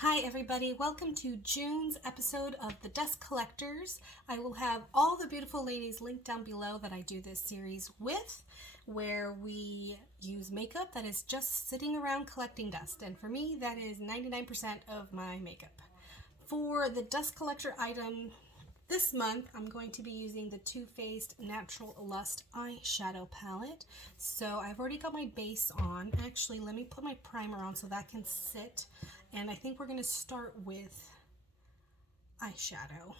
Hi everybody, welcome to June's episode of The Dust Collectors. I will have all the beautiful ladies linked down below that I do this series with, where we use makeup that is just sitting around collecting dust. And for me, that is 99% of my makeup. For the dust collector item this month, I'm going to be using the Too Faced Natural Lust eyeshadow palette. So I've already got my base on. Actually, let me put my primer on so that can sit. And I think we're going to start with eyeshadow.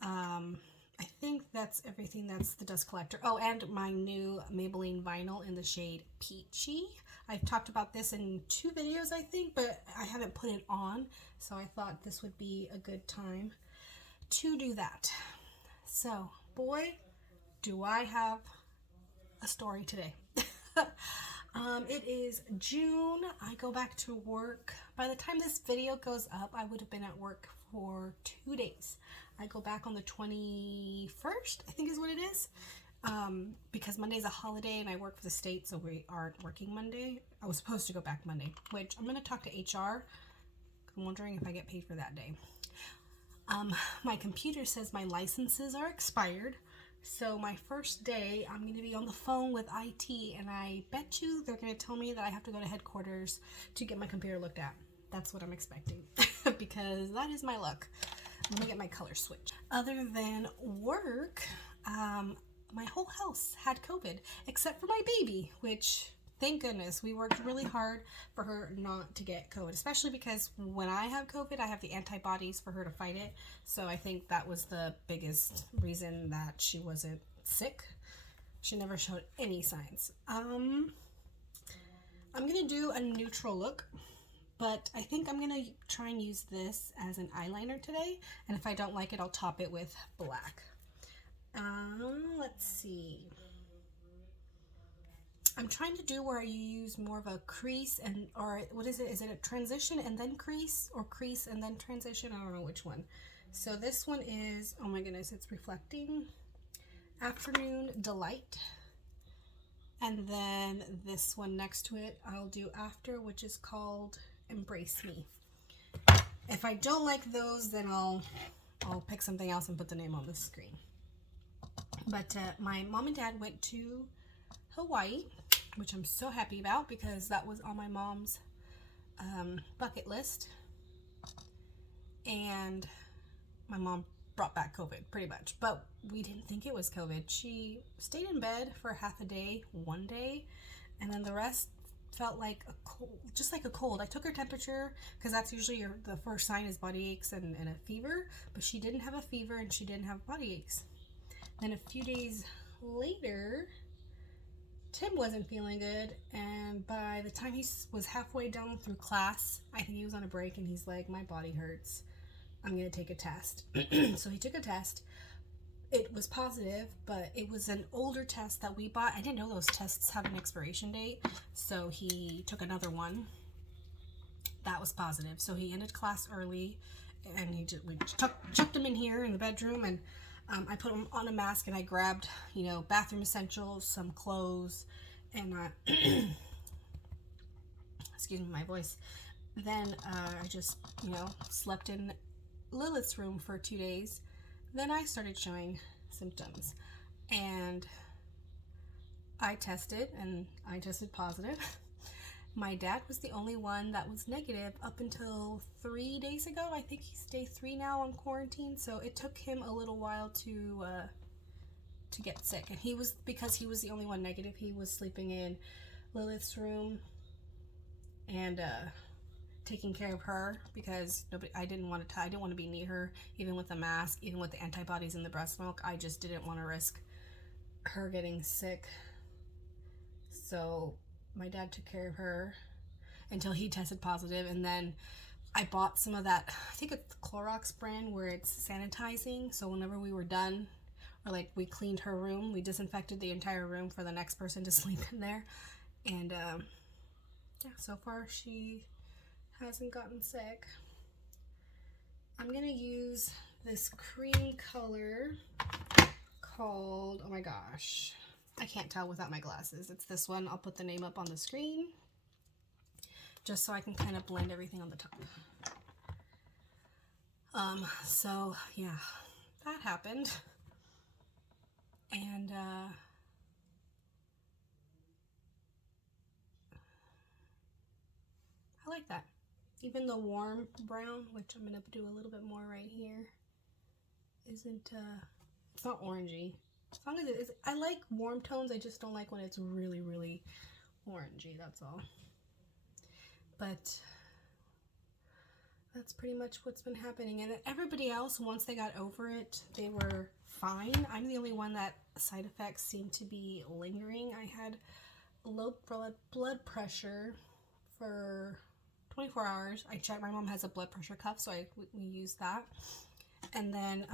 I think that's everything. That's the dust collector. Oh, and my new Maybelline vinyl in the shade Peachy. I've talked about this in 2 videos, I think, but I haven't put it on. So I thought this would be a good time to do that. So, boy, do I have a story today. It is June. I go back to work. By the time this video goes up, I would have been at work for 2 days. I go back on the 21st, I think is what it is, because Monday's a holiday and I work for the state, so we aren't working Monday. I was supposed to go back Monday, which I'm going to talk to HR. I'm wondering if I get paid for that day. My computer says my licenses are expired. So my first day, I'm going to be on the phone with IT, and I bet you they're going to tell me that I have to go to headquarters to get my computer looked at. That's what I'm expecting, because that is my luck. Let me get my color switch. Other than work, my whole house had COVID, except for my baby, which, thank goodness, we worked really hard for her not to get COVID, especially because when I have COVID, I have the antibodies for her to fight it. So I think that was the biggest reason that she wasn't sick. She never showed any signs. I'm going to do a neutral look, but I think I'm going to try and use this as an eyeliner today. And if I don't like it, I'll top it with black. Let's see. I'm trying to do where you use more of a crease and, or what is it? Is it a transition and then crease, or crease and then transition? I don't know which one. So this one is, oh my goodness, it's reflecting. Afternoon Delight. And then this one next to it, I'll do after, which is called Embrace Me. If I don't like those, then I'll pick something else and put the name on the screen. But my mom and dad went to Hawaii, which I'm so happy about because that was on my mom's bucket list. And my mom brought back COVID pretty much, but we didn't think it was COVID. She stayed in bed for half a day, one day, and then the rest felt like a cold, just like a cold. I took her temperature because that's usually the first sign is body aches and a fever, but she didn't have a fever and she didn't have body aches. Then a few days later, Tim wasn't feeling good, and by the time he was halfway down through class, I think he was on a break, and he's like, my body hurts. I'm going to take a test. So he took a test. It was positive, but it was an older test that we bought. I didn't know those tests have an expiration date, so he took another one. That was positive. So he ended class early, and we chucked him in here in the bedroom, and I put him on a mask, and I grabbed, bathroom essentials, some clothes, and excuse me, my voice. Then I just, slept in Lilith's room for 2 days. Then I started showing symptoms, and I tested positive. My dad was the only one that was negative up until 3 days ago. I think he's day 3 now on quarantine, so it took him a little while to get sick. And because he was the only one negative, he was sleeping in Lilith's room and taking care of her because I didn't want to be near her, even with the mask, even with the antibodies in the breast milk. I just didn't want to risk her getting sick. So my dad took care of her until he tested positive, and then I bought some of that, I think it's the Clorox brand, where it's sanitizing, so whenever we were done, or like we cleaned her room, we disinfected the entire room for the next person to sleep in there. And yeah, so far she hasn't gotten sick. I'm gonna use this cream color called, oh my gosh, I can't tell without my glasses. It's this one. I'll put the name up on the screen. just so I can kind of blend everything on the top. So yeah, that happened. And I like that. Even the warm brown, which I'm gonna do a little bit more right here, isn't it's not orangey. As long as it is, I like warm tones, I just don't like when it's really, really orangey, that's all. But that's pretty much what's been happening. And everybody else, once they got over it, they were fine. I'm the only one that side effects seem to be lingering. I had low blood pressure for 24 hours. I checked, my mom has a blood pressure cuff, so we used that. And then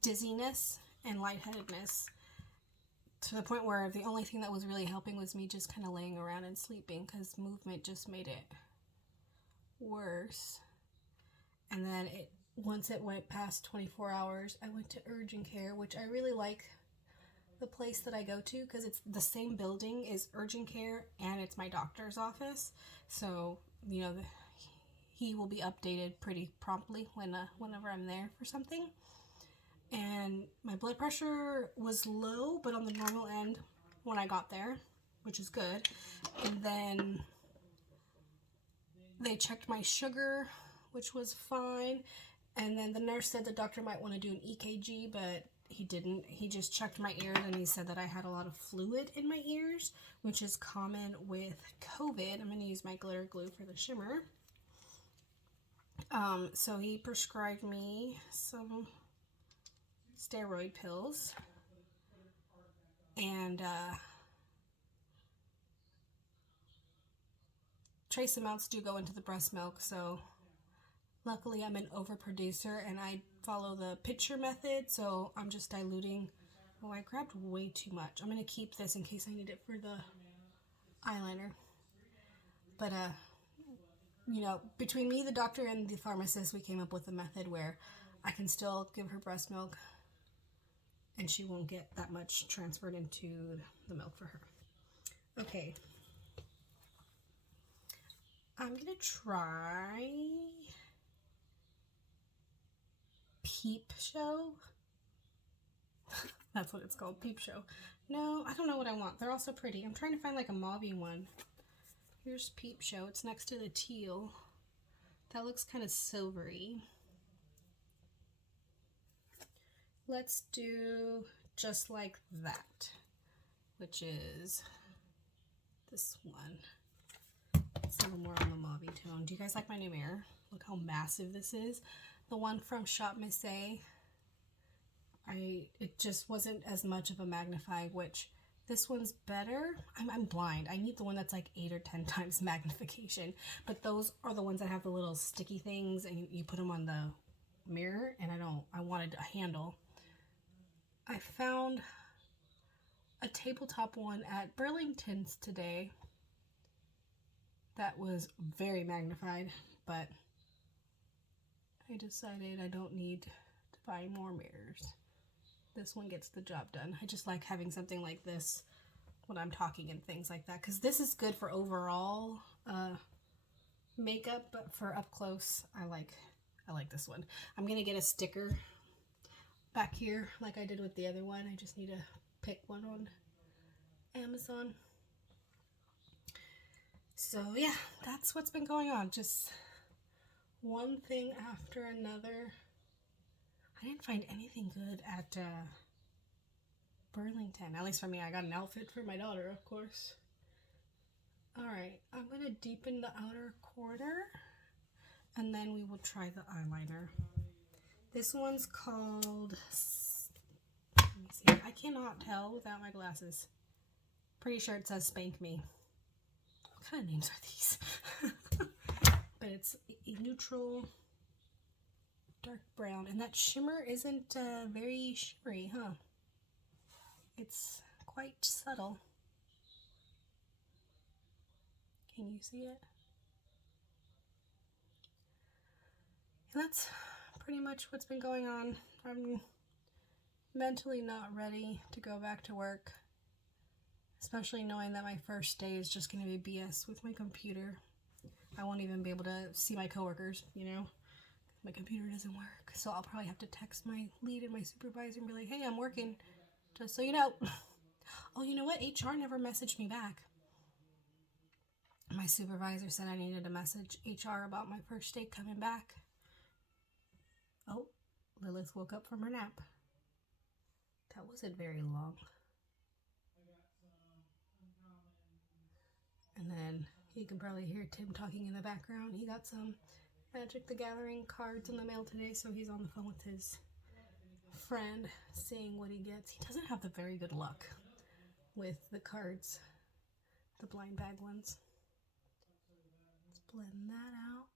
dizziness and lightheadedness, to the point where the only thing that was really helping was me just kind of laying around and sleeping, because movement just made it worse. And then once it went past 24 hours, I went to urgent care, which I really like the place that I go to, because it's the same building is urgent care and it's my doctor's office. So, you know, he will be updated pretty promptly whenever I'm there for something. And my blood pressure was low, but on the normal end when I got there, which is good. And then they checked my sugar, which was fine. And then the nurse said the doctor might want to do an EKG, but he didn't. He just checked my ears and he said that I had a lot of fluid in my ears, which is common with COVID. I'm going to use my glitter glue for the shimmer. So he prescribed me some steroid pills, and trace amounts do go into the breast milk, so luckily I'm an overproducer and I follow the pitcher method, so I'm just diluting. Oh, I grabbed way too much. I'm going to keep this in case I need it for the eyeliner. But you know, between me, the doctor, and the pharmacist, we came up with a method where I can still give her breast milk and she won't get that much transferred into the milk for her. Okay. I'm gonna try Peep Show. That's what it's called, Peep Show. No, I don't know what I want. They're all so pretty. I'm trying to find like a mauvey one. Here's Peep Show. It's next to the teal. That looks kind of silvery. Let's do Just Like That, which is this one. It's a little more on the mauvey tone. Do you guys like my new mirror? Look how massive this is. The one from Shop Miss A, it just wasn't as much of a magnifying, which this one's better. I'm blind. I need the one that's like 8 or 10 times magnification. But those are the ones that have the little sticky things and you put them on the mirror, and I wanted a handle. I found a tabletop one at Burlington's today that was very magnified, but I decided I don't need to buy more mirrors. This one gets the job done. I just like having something like this when I'm talking and things like that, because this is good for overall makeup, but for up close, I like this one. I'm gonna get a sticker back here like I did with the other one. I just need to pick one on Amazon. So yeah, that's what's been going on. Just one thing after another. I didn't find anything good at Burlington. At least for me. I got an outfit for my daughter, of course. Alright, I'm going to deepen the outer corner, and then we will try the eyeliner. This one's called, let me see, I cannot tell without my glasses. Pretty sure it says Spank Me. What kind of names are these? But it's a neutral dark brown, and that shimmer isn't very shimmery, huh? It's quite subtle. Can you see it? And that's pretty much what's been going on. I'm mentally not ready to go back to work. especially knowing that my first day is just going to be BS with my computer. I won't even be able to see my coworkers, you know, my computer doesn't work. So I'll probably have to text my lead and my supervisor and be like, hey, I'm working, just so you know. Oh, you know what? HR never messaged me back. My supervisor said I needed to message HR about my first day coming back. Oh, Lilith woke up from her nap. That wasn't very long. And then you can probably hear Tim talking in the background. He got some Magic the Gathering cards in the mail today, so he's on the phone with his friend, seeing what he gets. He doesn't have the very good luck with the cards, the blind bag ones. Let's blend that out.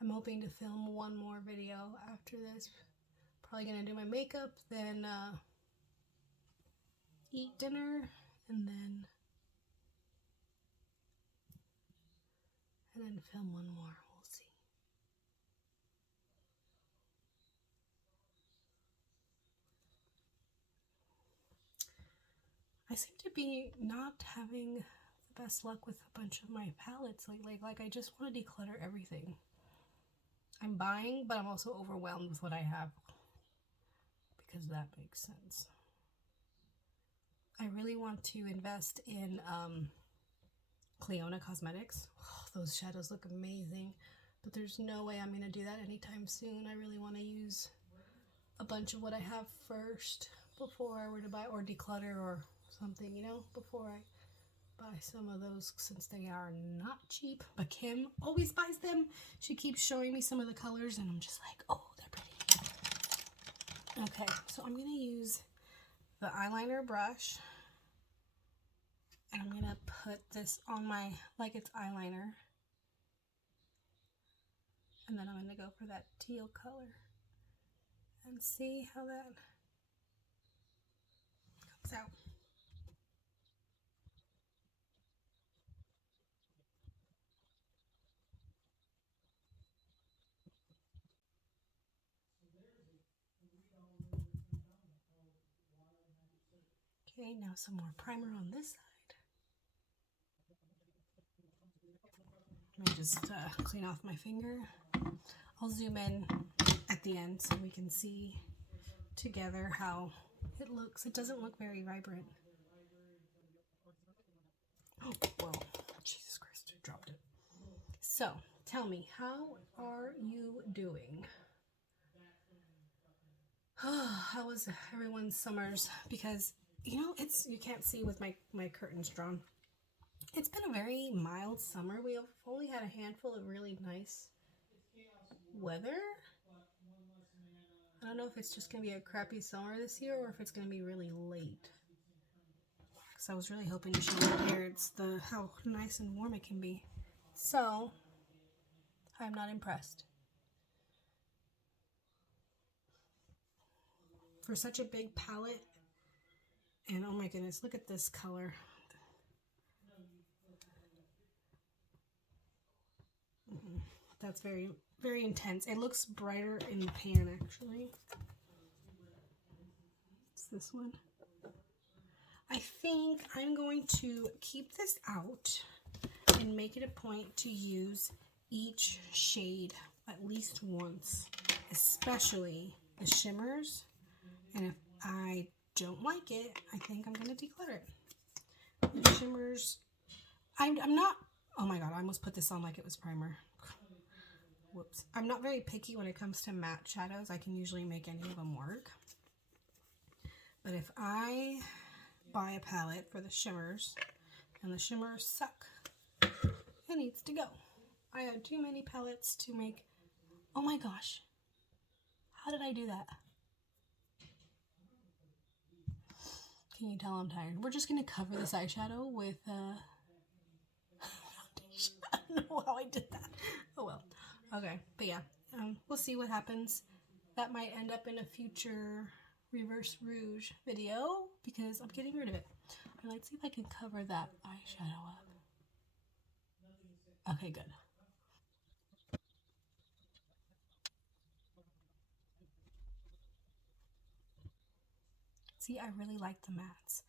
I'm hoping to film one more video after this. Probably gonna do my makeup, then eat dinner, and then film one more. We'll see. I seem to be not having the best luck with a bunch of my palettes lately. Like I just want to declutter everything. I'm buying, but I'm also overwhelmed with what I have, because that makes sense. I really want to invest in Cleona Cosmetics. Oh, those shadows look amazing, but there's no way I'm going to do that anytime soon. I really want to use a bunch of what I have first before I were to buy, or declutter or something, you know, before I buy some of those, since they are not cheap. But Kim always buys them. She keeps showing me some of the colors and I'm just like, oh, they're pretty. Okay, so I'm going to use the eyeliner brush. And I'm going to put this on my, like it's eyeliner. And then I'm going to go for that teal color. And see how that comes out. Okay, now some more primer on this side. Let me just clean off my finger. I'll zoom in at the end so we can see together how it looks. It doesn't look very vibrant. Oh, well, Jesus Christ, I dropped it. So, tell me, how are you doing? How was everyone's summers? Because, you know, you can't see with my curtains drawn. It's been a very mild summer. We have only had a handful of really nice weather. I don't know if it's just going to be a crappy summer this year or if it's going to be really late. Because I was really hoping to show my parents how nice and warm it can be. So, I'm not impressed. For such a big palette, and oh my goodness, look at this color. That's very, very intense. It looks brighter in the pan, actually. It's this one. I think I'm going to keep this out and make it a point to use each shade at least once, especially the shimmers. And if I don't like it, I think I'm going to declutter it. The shimmers, I'm not, oh my god, I almost put this on like it was primer. Whoops. I'm not very picky when it comes to matte shadows. I can usually make any of them work. But if I buy a palette for the shimmers and the shimmers suck, it needs to go. I have too many palettes to make. Oh my gosh. How did I do that? Can you tell I'm tired? We're just going to cover this eyeshadow with foundation. I don't know how I did that. Oh well. Okay, but yeah, we'll see what happens. That might end up in a future reverse rouge video because I'm getting rid of it. Let's see if I can cover that eyeshadow up. Okay, good. See, I really like the mattes.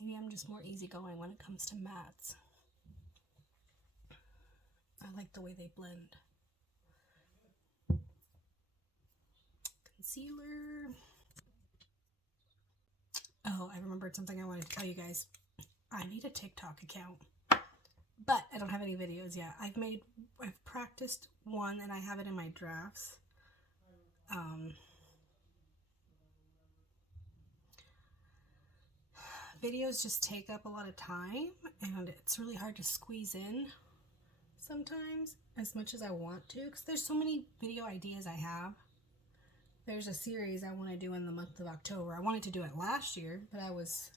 Maybe I'm just more easygoing when it comes to mattes. I like the way they blend. Concealer. Oh, I remembered something I wanted to tell you guys. I need a TikTok account, but I don't have any videos yet. I've practiced one and I have it in my drafts. Videos just take up a lot of time and it's really hard to squeeze in sometimes as much as I want to, because there's so many video ideas I have. There's a series I want to do in the month of October. I wanted to do it last year, but I was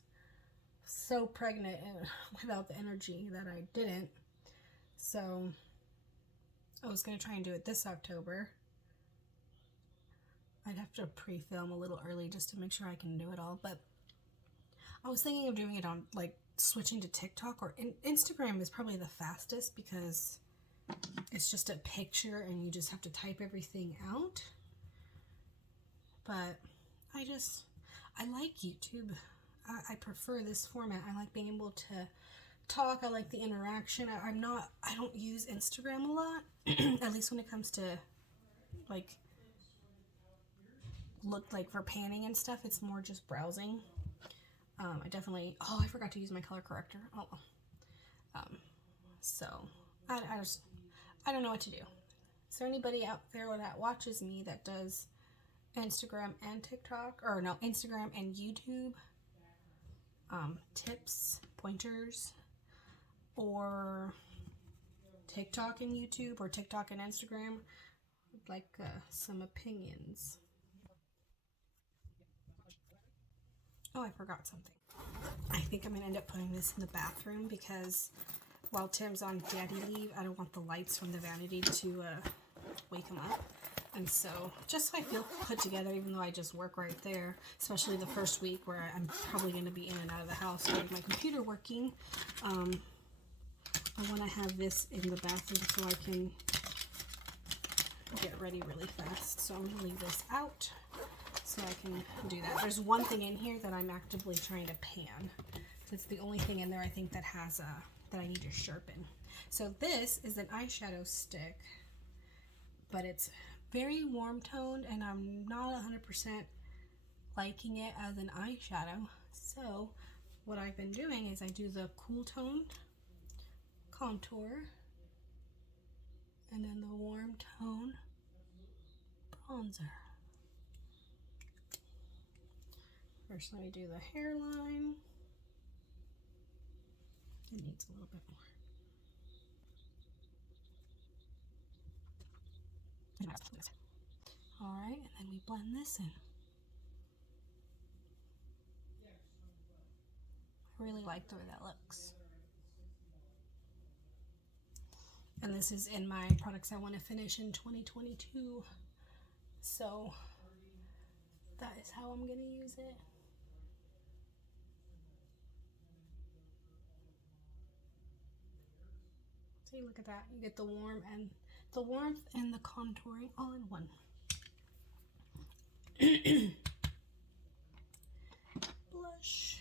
so pregnant and without the energy that I didn't. So I was going to try and do it this October. I'd have to pre-film a little early just to make sure I can do it all, but I was thinking of doing it on, like, switching to TikTok, or Instagram is probably the fastest because it's just a picture and you just have to type everything out. But I like YouTube. I prefer this format. I like being able to talk. I like the interaction. I don't use Instagram a lot, at least when it comes to, like, look like for panning and stuff. It's more just browsing. I forgot to use my color corrector. So I don't know what to do. Is there anybody out there that watches me that does Instagram and TikTok, or no, Instagram and YouTube tips, pointers, or TikTok and YouTube, or TikTok and Instagram? I'd like some opinions. Oh, I forgot something. I think I'm going to end up putting this in the bathroom because while Tim's on daddy leave, I don't want the lights from the vanity to wake him up. And so, just so I feel put together, even though I just work right there, especially the first week where I'm probably going to be in and out of the house getting my computer working, I want to have this in the bathroom so I can get ready really fast. So I'm going to leave this out so I can do that. There's one thing in here that I'm actively trying to pan. It's the only thing in there I think that has that I need to sharpen. So this is an eyeshadow stick, but it's very warm toned and I'm not 100% liking it as an eyeshadow. So what I've been doing is I do the cool toned contour and then the warm tone bronzer. First, let me do the hairline. It needs a little bit more. Alright, and then we blend this in. I really like the way that looks. And this is in my products I want to finish in 2022. So that is how I'm going to use it. See, look at that. You get the warmth and the contouring all in one. Blush.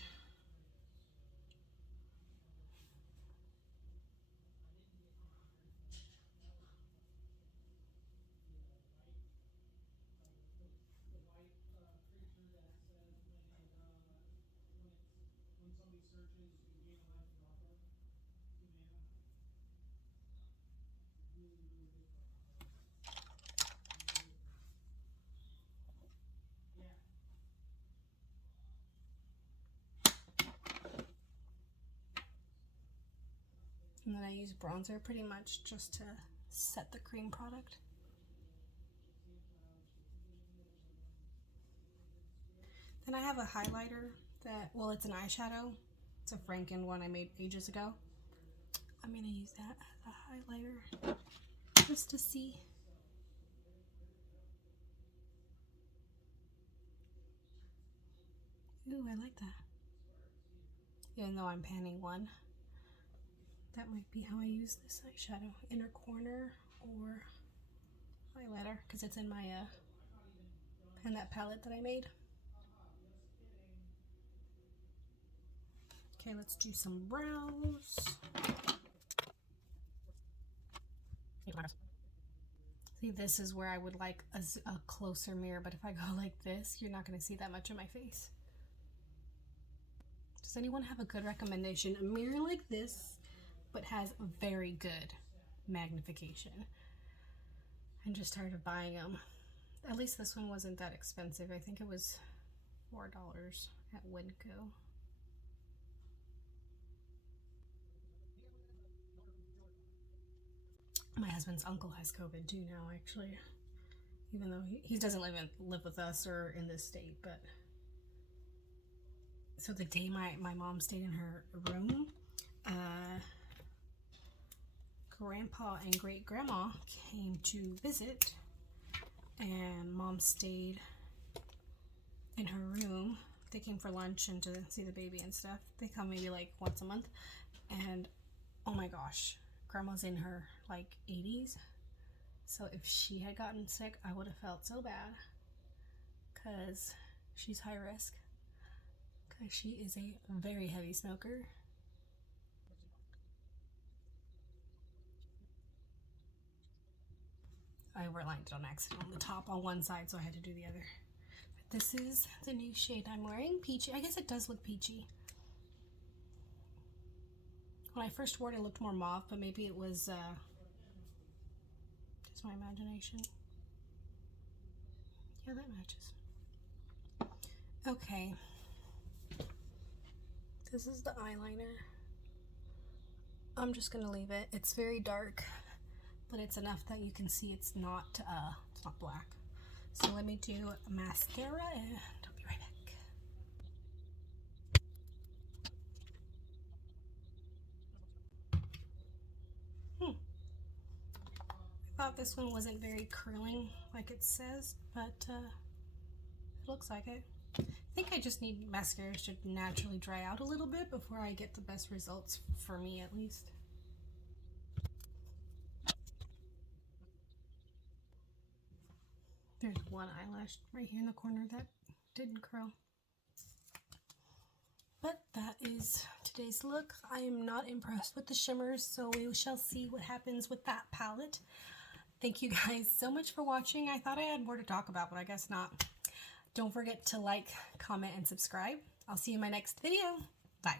And then I use bronzer pretty much just to set the cream product. Then I have a highlighter that, well, it's an eyeshadow. It's a Franken one I made ages ago. I'm going to use that as a highlighter just to see. Ooh, I like that. Even though I'm panning one. That might be how I use this eyeshadow. Inner corner or highlighter, because it's in my pan that palette that I made. Okay, let's do some brows. See, this is where I would like a closer mirror, but if I go like this, you're not going to see that much of my face. Does anyone have a good recommendation? A mirror like this, but has very good magnification. I'm just tired of buying them. At least this one wasn't that expensive. I think it was $4 at Winco. My husband's uncle has COVID too now, actually. Even though he doesn't live with us or in this state, but so the day my mom stayed in her room, grandpa and great grandma came to visit, and mom stayed in her room. They came for lunch and to see the baby and stuff. They come maybe like once a month, and oh my gosh, grandma's in her like 80s. So if she had gotten sick, I would have felt so bad, because she's high risk, because she is a very heavy smoker. I overlined it on accident on the top on one side, so I had to do the other. But this is the new shade I'm wearing, Peachy. I guess it does look peachy. When I first wore it, it looked more mauve, but maybe it was just my imagination. Yeah, that matches. Okay. This is the eyeliner. I'm just gonna leave it. It's very dark, but it's enough that you can see it's not black. So let me do mascara and I'll be right back. I thought this one wasn't very curling like it says, but it looks like it. I think I just need mascara to naturally dry out a little bit before I get the best results, for me at least. There's one eyelash right here in the corner that didn't curl. But that is today's look. I am not impressed with the shimmers, so we shall see what happens with that palette. Thank you guys so much for watching. I thought I had more to talk about, but I guess not. Don't forget to like, comment, and subscribe. I'll see you in my next video. Bye.